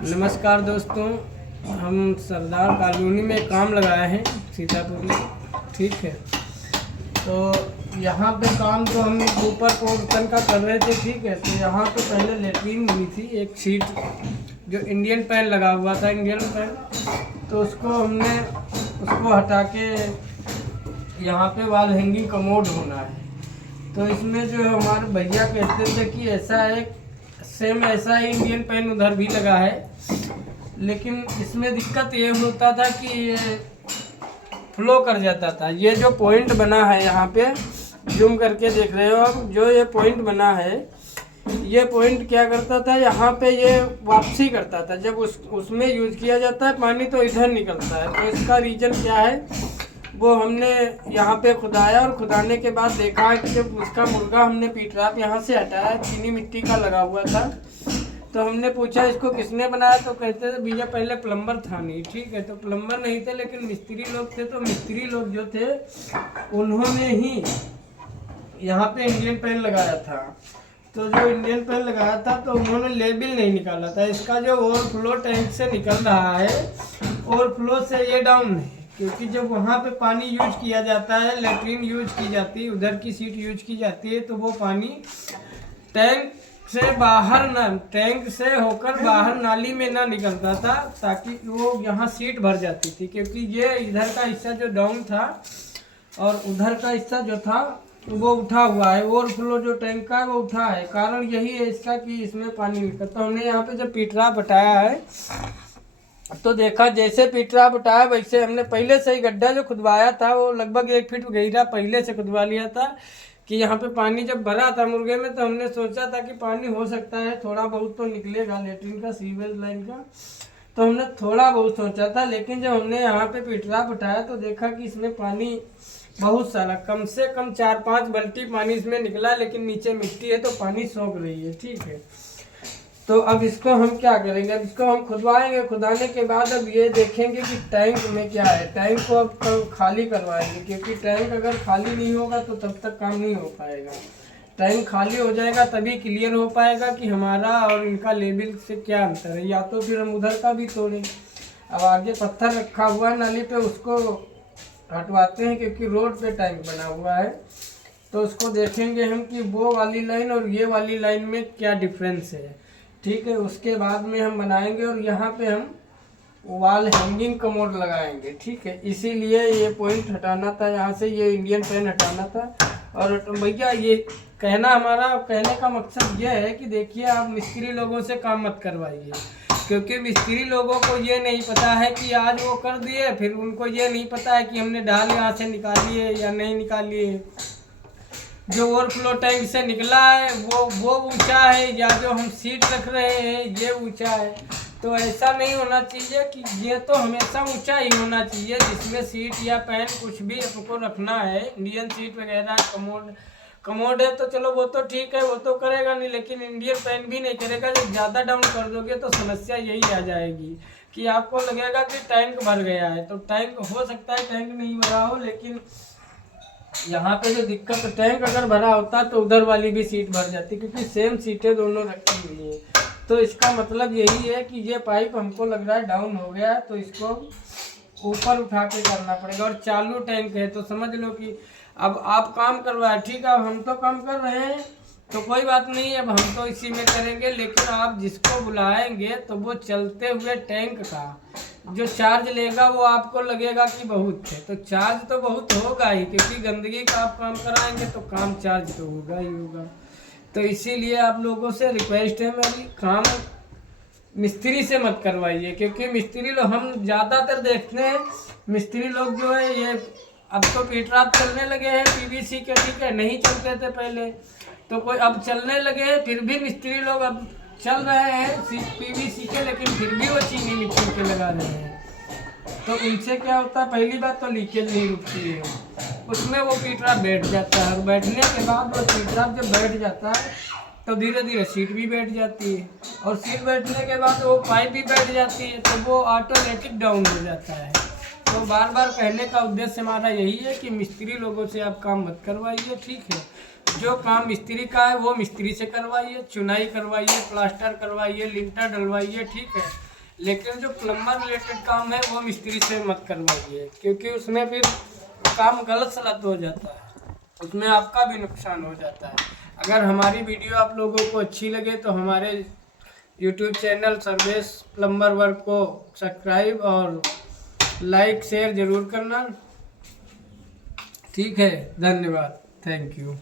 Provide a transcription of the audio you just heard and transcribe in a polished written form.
नमस्कार दोस्तों, हम सरदार कॉलोनी में काम लगाए हैं सीतापुर में। ठीक है, तो यहाँ पे काम तो हम ऊपर पोर्शन का कर रहे थे। ठीक है, तो यहाँ तो पहले लेटरिन हुई थी, एक सीट जो इंडियन पैन लगा हुआ था, इंडियन पैन, तो उसको हटा के यहाँ पे वॉल हैंगिंग कमोड होना है। तो इसमें जो है हमारे भैया कहते थे कि ऐसा एक सेम ऐसा ही इंडियन पैन उधर भी लगा है, लेकिन इसमें दिक्कत ये होता था कि ये फ्लो कर जाता था। ये जो पॉइंट बना है यहाँ पे जूम करके देख रहे हो आप, जो ये पॉइंट बना है, ये पॉइंट क्या करता था, यहाँ पे ये वापसी करता था। जब उसमें यूज किया जाता है पानी तो इधर निकलता है। तो इसका रीजन क्या है वो हमने यहाँ पे खुदाया, और खुदाने के बाद देखा कि जब उसका मुर्गा हमने पीटराप यहाँ से हटाया, चीनी मिट्टी का लगा हुआ था, तो हमने पूछा इसको किसने बनाया, तो कहते थे भैया पहले प्लम्बर था नहीं। ठीक है, तो प्लम्बर नहीं थे लेकिन मिस्त्री लोग थे। तो मिस्त्री लोग जो थे उन्होंने ही यहाँ पे इंडियन पैन लगाया था। तो जो इंडियन पैन लगाया था तो उन्होंने लेबल नहीं निकाला था। इसका जो ओवरफ्लो टैंक से निकल रहा है, ओवरफ्लो से ये डाउन है, क्योंकि जब वहाँ पे पानी यूज किया जाता है, लेटरिन यूज की जाती है, उधर की सीट यूज की जाती है, तो वो पानी टैंक से बाहर ना, टैंक से होकर बाहर नाली में ना निकलता था, ताकि वो यहाँ सीट भर जाती थी। क्योंकि ये इधर का हिस्सा जो डाउन था और उधर का हिस्सा जो था वो उठा हुआ है, ओवरफ्लो जो टैंक का है वो उठा है। कारण यही है इसका कि इसमें पानी निकलता। तो हमने यहाँ पे जब पीटरा बटाया है तो देखा जैसे पीटरा बटाया वैसे हमने पहले से ही गड्ढा जो खुदवाया था वो लगभग 1 फीट गहरा पहले से खुदवा लिया था कि यहाँ पे पानी जब भरा था मुर्गे में, तो हमने सोचा था कि पानी हो सकता है थोड़ा बहुत तो निकलेगा लेटरिन का, सीवेज लाइन का। तो हमने थोड़ा बहुत सोचा था, लेकिन जब हमने यहाँ पे पीटरा बटाया तो देखा कि इसमें पानी बहुत सारा, कम से कम 4-5 बाल्टी पानी इसमें निकला, लेकिन नीचे मिट्टी है तो पानी सोख रही है। ठीक है, तो अब इसको हम क्या करेंगे, अब इसको हम खुदवाएंगे। खुदाने के बाद अब ये देखेंगे कि टैंक में क्या है। टैंक को अब खाली करवाएंगे, क्योंकि टैंक अगर खाली नहीं होगा तो तब तक काम नहीं हो पाएगा। टैंक खाली हो जाएगा तभी क्लियर हो पाएगा कि हमारा और इनका लेवल से क्या अंतर है। या तो फिर हम उधर का भी तोड़ें। अब आगे पत्थर रखा हुआ है नाली पे, उसको हटवाते हैं क्योंकि रोड पे टैंक बना हुआ है। तो उसको देखेंगे हम कि वो वाली लाइन और ये वाली लाइन में क्या डिफरेंस है। ठीक है, उसके बाद में हम बनाएंगे और यहाँ पे हम वॉल हैंगिंग कमोड लगाएंगे। ठीक है, इसीलिए ये पॉइंट हटाना था यहाँ से, ये इंडियन पैन हटाना था। और भैया ये कहने का मकसद ये है कि देखिए आप मिस्त्री लोगों से काम मत करवाइए, क्योंकि मिस्त्री लोगों को ये नहीं पता है कि आज वो कर दिए, फिर उनको ये नहीं पता है कि हमने ढाल यहाँ से निकाली है या नहीं निकाली है। जो ओवरफ्लो टैंक से निकला है वो ऊंचा है, या जो हम सीट रख रहे हैं ये ऊंचा है। तो ऐसा नहीं होना चाहिए कि ये तो हमेशा ऊंचा ही होना चाहिए। जिसमें सीट या पैन कुछ भी आपको रखना है, इंडियन सीट वगैरह, कमोड है तो चलो वो तो ठीक है, वो तो करेगा नहीं, लेकिन इंडियन पैन भी नहीं करेगा। जब ज़्यादा डाउन कर दोगे तो समस्या यही आ जाएगी कि आपको लगेगा कि टैंक भर गया है। तो टैंक हो सकता है टैंक नहीं भरा हो, लेकिन यहाँ पे जो दिक्कत, टैंक अगर भरा होता तो उधर वाली भी सीट भर जाती, क्योंकि सेम सीटें दोनों रखी हुई हैं। तो इसका मतलब यही है कि ये पाइप हमको लग रहा है डाउन हो गया है, तो इसको ऊपर उठा के करना पड़ेगा। और चालू टैंक है तो समझ लो कि अब आप काम करवाए, ठीक है, अब हम तो काम कर रहे हैं तो कोई बात नहीं, अब हम तो इसी में करेंगे। लेकिन आप जिसको बुलाएंगे तो वो चलते हुए टैंक का जो चार्ज लेगा वो आपको लगेगा कि बहुत है, तो चार्ज तो बहुत होगा ही, क्योंकि गंदगी का आप काम कराएंगे तो काम चार्ज तो होगा ही होगा। तो इसीलिए आप लोगों से रिक्वेस्ट है मेरी, काम मिस्त्री से मत करवाइए, क्योंकि मिस्त्री लोग हम ज़्यादातर देखते हैं मिस्त्री लोग जो है ये अब तो पीटराप चलने लगे हैं पीवीसी के। ठीक है, नहीं चलते थे पहले, तो कोई अब चलने लगे हैं, फिर भी मिस्त्री लोग अब चल रहे हैं पीवीसी के, लेकिन फिर भी वो चीनी मिट्टी के लगा रहे हैं। तो उनसे क्या होता है, पहली बात तो लीकेज नहीं रुकती है, उसमें वो पीटराप बैठ जाता है। और बैठने के बाद वो पीटराप जब बैठ जाता है तो धीरे धीरे सीट भी बैठ जाती है, और सीट बैठने के बाद वो पाइप भी बैठ जाती है, तो वो ऑटोमेटिक डाउन हो जाता है। तो बार बार कहने का उद्देश्य हमारा यही है कि मिस्त्री लोगों से आप काम मत करवाइए। ठीक है, जो काम मिस्त्री का है वो मिस्त्री से करवाइए, चुनाई करवाइए, प्लास्टर करवाइए, लिंटर डलवाइए। ठीक है, लेकिन जो प्लम्बर रिलेटेड काम है वो मिस्त्री से मत करवाइए, क्योंकि उसमें फिर काम गलत सलत हो जाता है, उसमें आपका भी नुकसान हो जाता है। अगर हमारी वीडियो आप लोगों को अच्छी लगे तो हमारे YouTube channel Sarvesh plumber work को सब्सक्राइब और लाइक शेयर ज़रूर करना। ठीक है, धन्यवाद, थैंक यू।